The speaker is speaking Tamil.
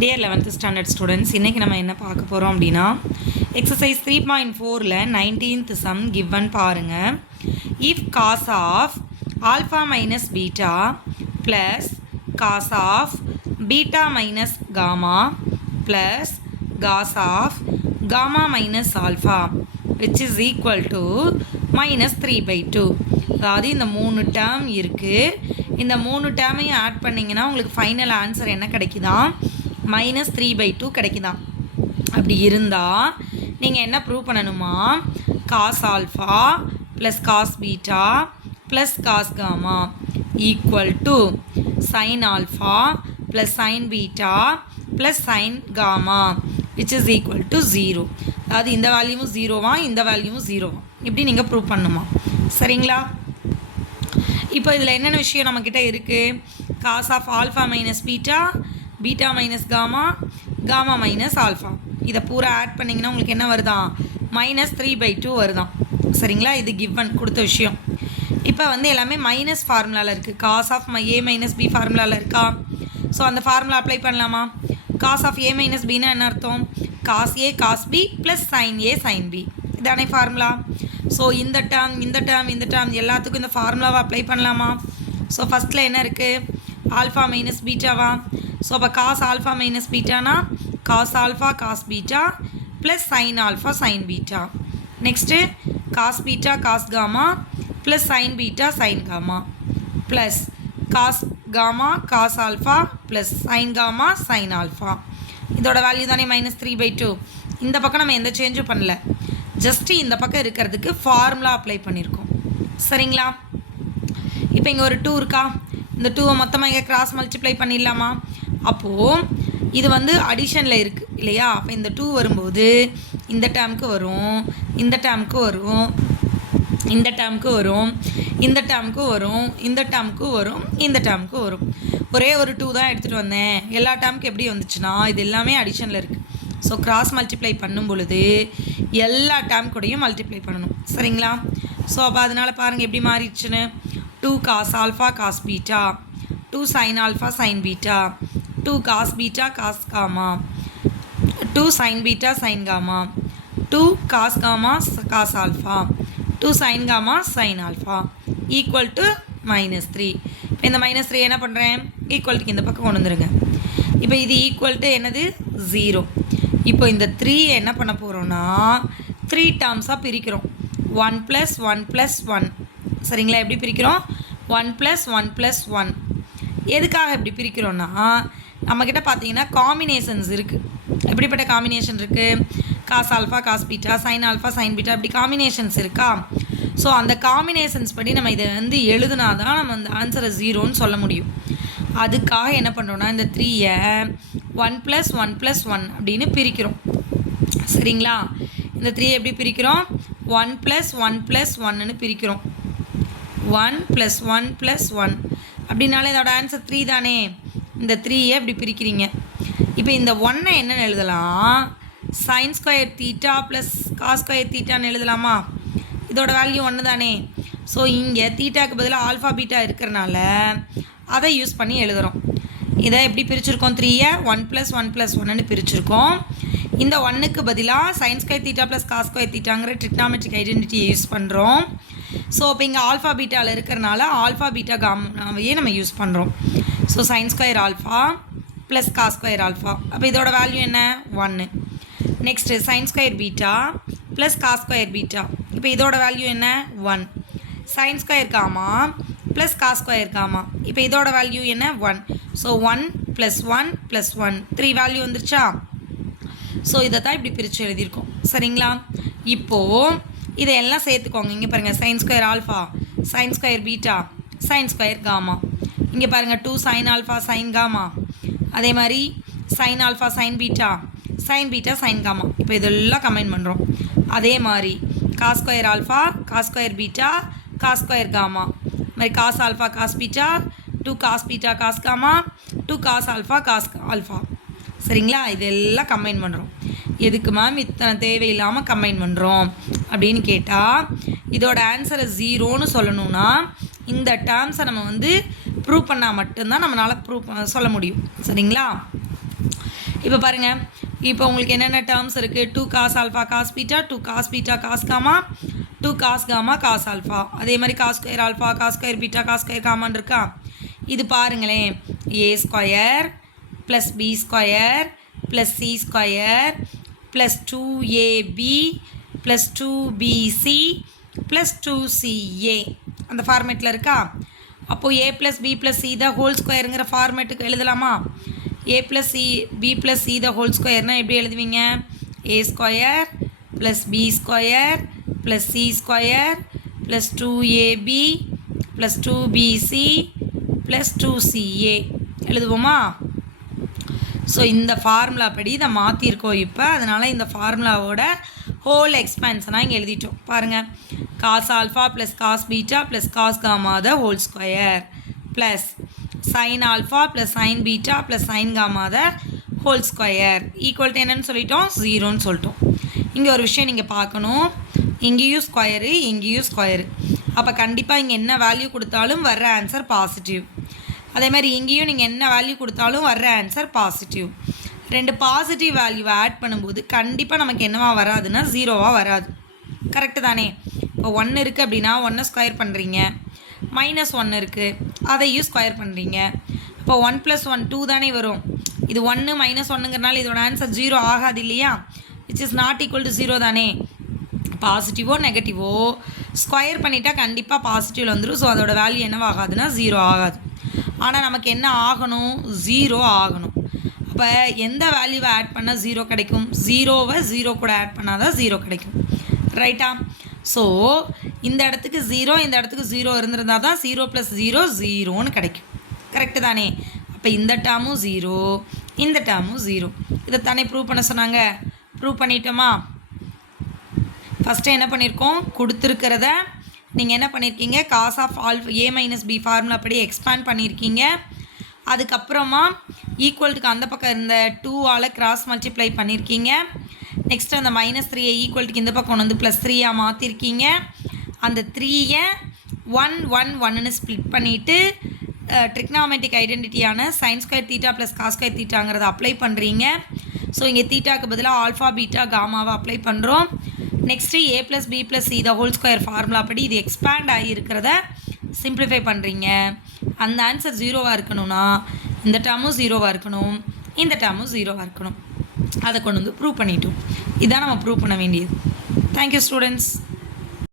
Dear 11th standard students, இன்னைக்கு நம்ம என்ன பார்க்க போறோம் அப்படினா exercise 3.4ல 19th sum given பாருங்க. If cos of alpha minus beta plus cos of beta minus gamma plus cos of gamma minus alpha which is equal to minus 3/2. அதாவது இந்த மூணு டேர்ம் இருக்கு. இந்த மூணு டேர்மையும் ஆட் பண்ணீங்கன்னா உங்களுக்கு ஃபைனல் ஆன்சர் என்ன கிடைக்குதா? minus 3/2 கிடைக்குதான். அப்படி இருந்தால் நீங்கள் என்ன ப்ரூவ் பண்ணணுமா? cos alpha plus cos beta plus cos gamma equal to sin alpha plus sin beta plus sin gamma which is equal to 0. அதாவது இந்த வேல்யூவும் 0வா, இந்த வேல்யூவும் 0வா, இப்படி நீங்கள் ப்ரூவ் பண்ணணுமா? சரிங்களா? இப்போ இதில் என்னென்ன விஷயம் நம்மக்கிட்ட இருக்குது? cos of alpha minus beta, beta minus gamma, gamma minus alpha, இதை பூரா ஆட் பண்ணிங்கன்னா உங்களுக்கு என்ன வருதான்? minus 3/2 வருதான். சரிங்களா? இது கிவன் கொடுத்த விஷயம். இப்போ வந்து எல்லாமே மைனஸ் ஃபார்முலாவில் இருக்குது. Cos of A minus B ஃபார்முலாவில் இருக்கா? ஸோ அந்த ஃபார்முலா அப்ளை பண்ணலாமா? காஸ் ஆஃப் ஏ மைனஸ் பின்னா என்ன அர்த்தம்? Cos A cos B plus sin A sin B, இதானே ஃபார்முலா. ஸோ இந்த டேர்ம் இந்த டேர்ம் இந்த டேர்ம் எல்லாத்துக்கும் இந்த ஃபார்முலாவை அப்ளை பண்ணலாமா? ஸோ ஃபஸ்ட்டில் என்ன இருக்குது? ஆல்ஃபா மைனஸ் பீட்டாவா? ஸோ அப்போ காஸ் ஆல்ஃபா மைனஸ் பீட்டானா cos alpha cos beta plus sign alpha sign beta. Next cos beta cos gamma plus sine beta sign gamma plus cos gamma cos alpha plus sine gamma sine alpha. இதோட வேல்யூ தானே minus 3/2. இந்த பக்கம் நம்ம எந்த சேஞ்சும் பண்ணல, ஜஸ்ட்டு இந்த பக்கம் இருக்கிறதுக்கு ஃபார்முலா அப்ளை பண்ணியிருக்கோம். சரிங்களா? இப்போ இங்கே ஒரு 2 இருக்கா? இந்த 2வை மொத்தமாக இங்கே கிராஸ் மல்டிப்ளை பண்ணிடலாமா? அப்போது இது வந்து அடிஷனில் இருக்குது இல்லையா? அப்போ இந்த 2 வரும்போது இந்த டேர்முக்கு வரும், இந்த டேர்முக்கு வரும், இந்த டேர்முக்கு வரும், இந்த டேர்முக்கு வரும், இந்த டேர்முக்கு வரும், இந்த டேர்முக்கு வரும். ஒரே ஒரு 2 தான் எடுத்துகிட்டு வந்தேன். எல்லா டேர்முக்கு எப்படி வந்துச்சுன்னா இது எல்லாமே அடிஷனில் இருக்குது. ஸோ கிராஸ் மல்டிப்ளை பண்ணும் பொழுது எல்லா டேர்ம் கூடயும் மல்டிப்ளை பண்ணணும். சரிங்களா? ஸோ அப்போ அதனால் பாருங்கள் எப்படி மாறிடுச்சுன்னு. 2 cos alpha cos beta, 2 sin alpha sin beta, 2 cos beta cos gamma, 2 sin beta sin gamma, 2 cos gamma cos alpha, 2 sin gamma sin alpha equal to minus 3. இப்போ இந்த minus 3 என்ன பண்ணுறேன்? ஈக்குவல்ட்டுக்கு இந்த பக்கம் கொண்டு வந்துருங்க. இப்போ இது ஈக்குவல் டு என்னது? 0. இப்போ இந்த 3 என்ன பண்ண போகிறோன்னா 3 டேர்ம்ஸாக பிரிக்கிறோம். 1 + 1 + 1. சரிங்களா? எப்படி பிரிக்கிறோம்? 1 + 1 + 1. எதுக்காக இப்படி பிரிக்கிறோன்னா நம்மக்கிட்ட பார்த்தீங்கன்னா காம்பினேஷன்ஸ் இருக்குது. எப்படிப்பட்ட காம்பினேஷன் இருக்குது? Cos alpha cos beta sine alpha sign beta, இப்படி காம்பினேஷன்ஸ் இருக்கா? ஸோ அந்த காம்பினேஷன்ஸ் படி நம்ம இதை வந்து எழுதுனா தான் நம்ம அந்த ஆன்சரை 0ன்னு சொல்ல முடியும். அதுக்காக என்ன பண்ணுறோன்னா இந்த 3யை 1 + 1 + 1 அப்படின்னு பிரிக்கிறோம். சரிங்களா? இந்த 3யை எப்படி பிரிக்கிறோம்? 1 + 1 + 1ன்னு பிரிக்கிறோம். 1 + 1 + 1 அப்படின்னாலே இதோட ஆன்சர் 3 தானே. இந்த 3யை இப்படி பிரிக்கிறீங்க. இப்போ இந்த 1ஐ என்னென்னு எழுதலாம்? Sin square theta plus cos square தீட்டான்னு எழுதலாமா? இதோட வேல்யூ 1 தானே. ஸோ இங்கே தீட்டாக்கு பதிலாக ஆல்ஃபா பீட்டா இருக்கிறனால அதை யூஸ் பண்ணி எழுதுகிறோம். இதை எப்படி பிரிச்சுருக்கோம்? 3யை 1 + 1 + 1ன்னு பிரிச்சுருக்கோம். இந்த 1க்கு பதிலாக sin square theta plus cos square தீட்டாங்கிற ட்ரிக்னாமெட்ரிக் ஐடென்டிட்டியை யூஸ் பண்ணுறோம். ஸோ இப்போ இங்கே ஆல்ஃபா பீட்டாவில் இருக்கிறனால ஆல்ஃபா பீட்டா காமாவையே நம்ம யூஸ் பண்ணுறோம். So sine square alpha plus cos square alpha, அப்போ இதோட வேல்யூ என்ன? 1. Next sine square beta plus cos square beta, இப்போ இதோட வேல்யூ என்ன? 1. Sine square gamma plus cos square gamma, இப்போ இதோட வேல்யூ என்ன? 1. ஸோ 1 + 1 + 1, 3 வேல்யூ வந்துருச்சா? ஸோ இதை தான் இப்படி பிரித்து எழுதியிருக்கோம். சரிங்களா? இப்போது இதையெல்லாம் சேர்த்துக்கோங்க. இங்கே பாருங்கள், sin square alpha sin square beta sin square gamma. இங்கே பாருங்கள் 2 sin ஆல்ஃபா சைன் காமா, அதே மாதிரி sin alpha sign beta sign gamma. இப்போ இதெல்லாம் கம்பைன் பண்ணுறோம். அதே மாதிரி cos square alpha cos square beta cos square gamma, மாதிரி cos alpha cos beta 2 cos beta cos gamma 2 cos alpha cos alpha. சரிங்களா? இதெல்லாம் கம்பைன் பண்ணுறோம். எதுக்கு மேம் இத்தனை தேவையில்லாமல் கம்பைன் பண்ணுறோம் அப்படின்னு கேட்டால், இதோட ஆன்சரை 0ன்னு சொல்லணும்னா இந்த டேர்ம்ஸை நம்ம வந்து ப்ரூவ் பண்ணால் மட்டும்தான் நம்மளால் சொல்ல முடியும். சரிங்களா? இப்போ பாருங்கள், இப்போ உங்களுக்கு என்னென்ன டேர்ம்ஸ் இருக்குது? 2 cos alpha cos beta, 2 cos beta cos gamma, 2 cos gamma cos alpha, அதே மாதிரி cos square alpha cos square beta cos square காமான்னு இருக்கா? இது பாருங்களேன், A square plus B square plus C square plus 2ab plus 2bc plus 2ca அந்த ஃபார்மேட்டில் இருக்கா? அப்போது a plus B plus C the whole ஸ்கொயருங்கிற ஃபார்மேட்டுக்கு எழுதலாமா? a plus C B plus C the whole ஸ்கொயர்னால் எப்படி எழுதுவீங்க? a square plus B square plus C square plus 2ab plus 2bc plus 2ca எழுதுவோமா? ஸோ இந்த ஃபார்முலா படி இதை மாற்றிருக்கோம் இப்போ. அதனால் இந்த ஃபார்முலாவோட ஹோல் எக்ஸ்பேன்ஷனாக இங்கே எழுதிட்டோம். பாருங்கள், cos alpha plus cos beta plus cos gamma the whole square plus sign alpha plus sine beta plus sine gamma the whole square equal to என்னன்னு சொல்லிட்டோம்? 0ன்னு சொல்லிட்டோம். இங்கே ஒரு விஷயம் நீங்கள் பார்க்கணும், இங்கேயும் ஸ்கொயரு இங்கேயும் ஸ்கொயரு. அப்போ கண்டிப்பாக இங்கே என்ன வேல்யூ கொடுத்தாலும் வர்ற ஆன்சர் பாசிட்டிவ். அதே மாதிரி இங்கேயும் நீங்கள் என்ன வேல்யூ கொடுத்தாலும் வர்ற ஆன்சர் பாசிட்டிவ். ரெண்டு பாசிட்டிவ் வேல்யூவை ஆட் பண்ணும்போது கண்டிப்பாக நமக்கு என்னவா வராதுன்னா 0வாக வராது. கரெக்டு தானே? இப்போ 1 இருக்குது அப்படின்னா 1 ஸ்கொயர் பண்ணுறீங்க, -1 இருக்குது அதையும் ஸ்கொயர் பண்ணுறீங்க. இப்போ 1 + 1 2 தானே வரும். இது 1 -1ங்கிறனால இதோட ஆன்சர் 0 ஆகாது இல்லையா? Which is not equal to 0 தானே? பாசிட்டிவோ நெகட்டிவோ ஸ்கொயர் பண்ணிட்டா கண்டிப்பாக பாசிட்டிவில் வந்துடும். ஸோ அதோட வேல்யூ என்னவா ஆகாதுன்னா 0 ஆகாது. ஆனால் நமக்கு என்ன ஆகணும்? 0 ஆகணும். அப்போ எந்த வேல்யூவை ஆட் பண்ணால் 0 கிடைக்கும்? 0வை 0 கூட ஆட் பண்ணால் தான் 0 கிடைக்கும். ரைட்டா? ஸோ இந்த இடத்துக்கு 0 இந்த இடத்துக்கு 0 இருந்திருந்தால் தான் 0 + 0 0ன்னு கிடைக்கும். கரெக்டு தானே? அப்போ இந்த டேர்மும் 0 இந்த டேர்மும் 0. இதை தானே ப்ரூவ் பண்ண சொன்னாங்க. ப்ரூவ் பண்ணிட்டோமா? ஃபஸ்ட்டு என்ன பண்ணியிருக்கோம்? கொடுத்துருக்கிறத நீங்கள் என்ன பண்ணியிருக்கீங்க? Cos of alpha a - b formula படி எக்ஸ்பேண்ட் பண்ணியிருக்கீங்க. அதுக்கப்புறமா ஈக்குவல்ட்டுக்கு அந்த பக்கம் இருந்த 2ஆல் கிராஸ் மல்டிப்ளை பண்ணியிருக்கீங்க. நெக்ஸ்ட்டு அந்த -3ஐ ஈக்குவல்ட்டுக்கு இந்த பக்கம் வந்து +3ஆக மாற்றிருக்கீங்க. அந்த 3ஐ 1 1 1ன்னு ஸ்ப்ளிட் பண்ணிவிட்டு ட்ரிக்னாமெட்ரிக் ஐடென்டிட்டியான sin² θ + cos² θங்கிறத அப்ளை பண்ணுறீங்க. ஸோ இங்கே தீட்டாக்கு பதிலாக ஆல்ஃபா பீட்டா காமாவை அப்ளை பண்ணுறோம். Next a + b + c the whole square formula படி இது எக்ஸ்பேண்ட் ஆகியிருக்கிறத சிம்பிளிஃபை பண்ணுறீங்க. அந்த ஆன்சர் 0வாக இருக்கணும்னா இந்த டேர்மும் 0வாக இருக்கணும், இந்த டேர்மும் 0வாக இருக்கணும். அதை கொண்டு வந்து ப்ரூவ் பண்ணிட்டோம். இதான் நம்ம ப்ரூவ் பண்ண வேண்டியது. Thank you students.